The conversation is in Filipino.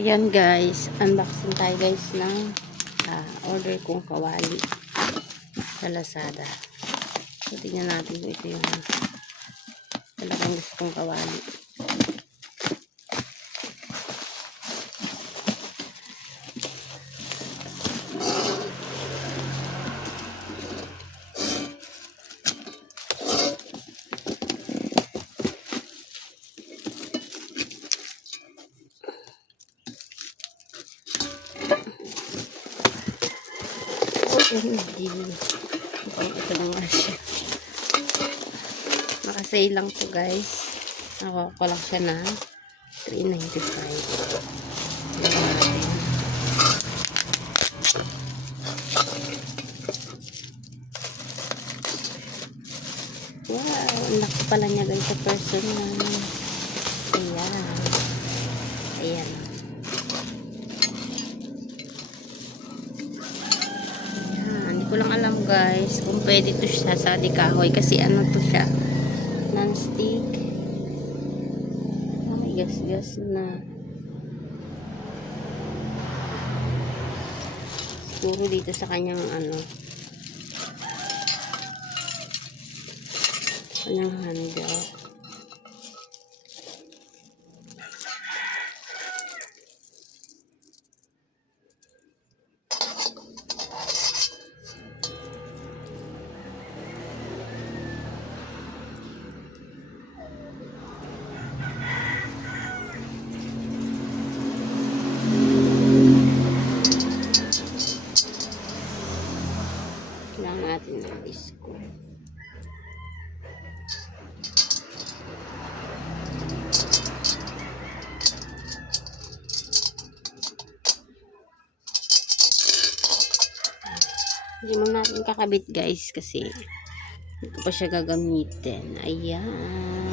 Ayan guys, unboxing tayo guys ng order kong kawali sa Lazada. So tingnan natin kung ito yung talagang gusto kong kawali. OMG. Ito na nga siya. Nakasale lang to guys. Nakuha ko lang siya na $3.95. Wow, ang laki pala niya guys sa personal. Ayan. Ayan. Ko lang alam guys kung pwede to siya sa dikahoy kasi ano to siya non-stick. Ay gas na siguro dito sa kanyang kanyang handle. Kailangan natin ng disco. Hindi mo natin kakabit guys kasi hindi ko pa siya gagamitin. Ayan.